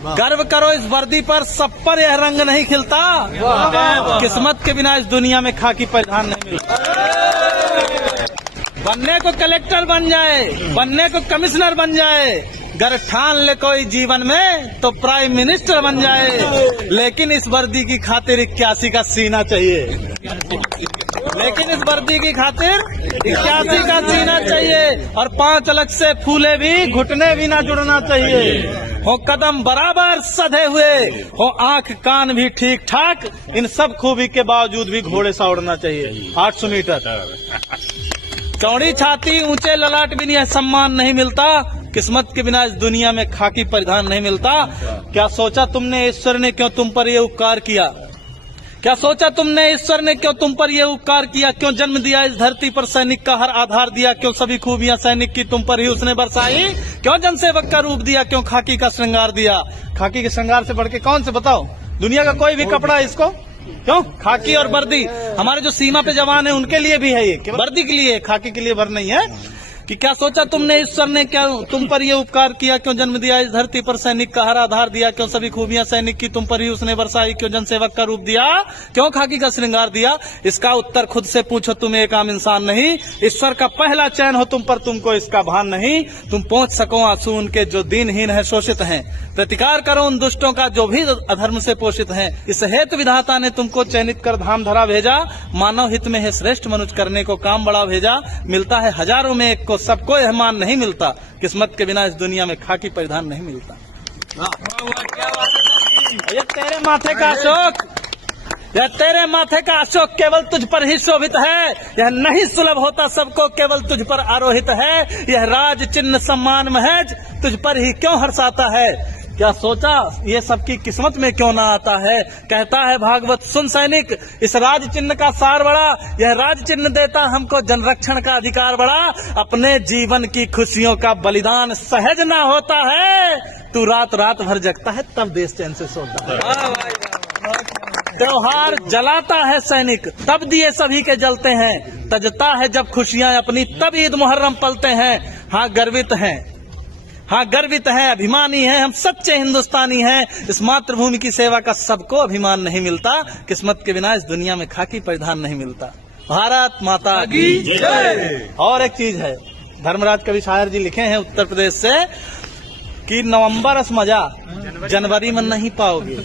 गर्व करो इस वर्दी पर, सब पर यह रंग नहीं खिलता। किस्मत के बिना इस दुनिया में खाकी परिधान नहीं मिलता। बनने को कलेक्टर बन जाए, बनने को कमिश्नर बन जाए, गर ठान ले कोई जीवन में तो प्राइम मिनिस्टर बन जाए। लेकिन इस वर्दी की खातिर 81 का सीना चाहिए। लेकिन इस वर्दी की खातिर 81 का सीना चाहिए। और 5 अलग से फूले भी, घुटने भी ना जुड़ना चाहिए। हो कदम बराबर सधे हुए, हो आंख कान भी ठीक ठाक, इन सब खूबी के बावजूद भी घोड़े सा उड़ना चाहिए। 800 मीटर चौड़ी छाती, ऊंचे ललाट भी नहीं सम्मान नहीं मिलता। किस्मत के बिना इस दुनिया में खाकी परिधान नहीं मिलता। क्या सोचा तुमने ईश्वर ने क्यों तुम पर यह उपकार किया? क्या सोचा तुमने ईश्वर ने क्यों तुम पर यह उपकार किया? क्यों जन्म दिया इस धरती पर, सैनिक का हर आधार दिया? क्यों सभी खूबियां सैनिक की तुम पर ही उसने बरसाई? क्यों जनसेवक का रूप दिया? क्यों खाकी का श्रृंगार दिया? खाकी के श्रृंगार से बढ़ के कौन से बताओ? दुनिया का कोई भी कपड़ा इसको क्यों? खाकी और वर्दी हमारे जो सीमा पे जवान है उनके लिए भी है, ये वर्दी के लिए, खाकी के लिए भर नहीं है। कि क्या सोचा तुमने ईश्वर ने क्या तुम पर ये उपकार किया? क्यों जन्म दिया इस धरती पर, सैनिक का हर आधार दिया? क्यों सभी खूबियां सैनिक की तुम पर ही उसने बरसाई? क्यों जनसेवक का रूप दिया? क्यों खाकी का श्रृंगार दिया? इसका उत्तर खुद से पूछो, तुम एक आम इंसान नहीं। ईश्वर का पहला चयन हो तुम पर, तुमको इसका भान नहीं। तुम पहुंच सको आंसू उनके जो दीनहीन है, शोषित हैं। प्रतिकार करो उन दुष्टों का जो भी अधर्म से पोषित हैं। इस हेतु विधाता ने तुमको चयनित कर धाम धरा भेजा। मानव हित में है श्रेष्ठ मनुष्य करने को काम बड़ा भेजा। मिलता है हजारों में एक को, सबको यह मान नहीं मिलता। किस्मत के बिना इस दुनिया में खाकी परिधान नहीं मिलता। ये तेरे माथे का अशोक, यह तेरे माथे का अशोक केवल तुझ पर ही शोभित है। यह नहीं सुलभ होता सबको, केवल तुझ पर आरोहित है। यह राज चिन्ह सम्मान महज तुझ पर ही क्यों हर्षाता है? क्या सोचा ये सबकी किस्मत में क्यों ना आता है? कहता है भागवत सुन सैनिक, इस राज चिन्ह का सार बड़ा। यह राज चिन्ह देता हमको जनरक्षण का अधिकार बड़ा। अपने जीवन की खुशियों का बलिदान सहज ना होता है। तू रात रात भर जगता है तब देश चैन से सोता है। त्योहार जलाता है सैनिक तब दिए सभी के जलते हैं। तजता है जब खुशियां अपनी तब ईद मुहर्रम पलते हैं। हाँ गर्वित हैं, हाँ गर्वित है, अभिमानी है, हम सच्चे हिंदुस्तानी हैं। इस मातृभूमि की सेवा का सबको अभिमान नहीं मिलता। किस्मत के बिना इस दुनिया में खाकी परिधान नहीं मिलता। भारत माता की जय। और एक चीज है, धर्मराज कवि शायर जी लिखे हैं उत्तर प्रदेश से कि नवंबर रस मजा जनवरी में नहीं पाओगे।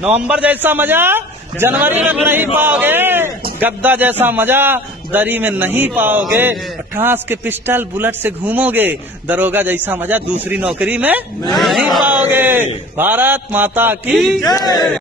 नवंबर जैसा मजा जनवरी में नहीं पाओगे। गद्दा जैसा मजा दरी में नहीं पाओगे। ठास के पिस्टल बुलेट से घूमोगे। दरोगा जैसा मजा दूसरी नौकरी में नहीं पाओगे। भारत माता की जय।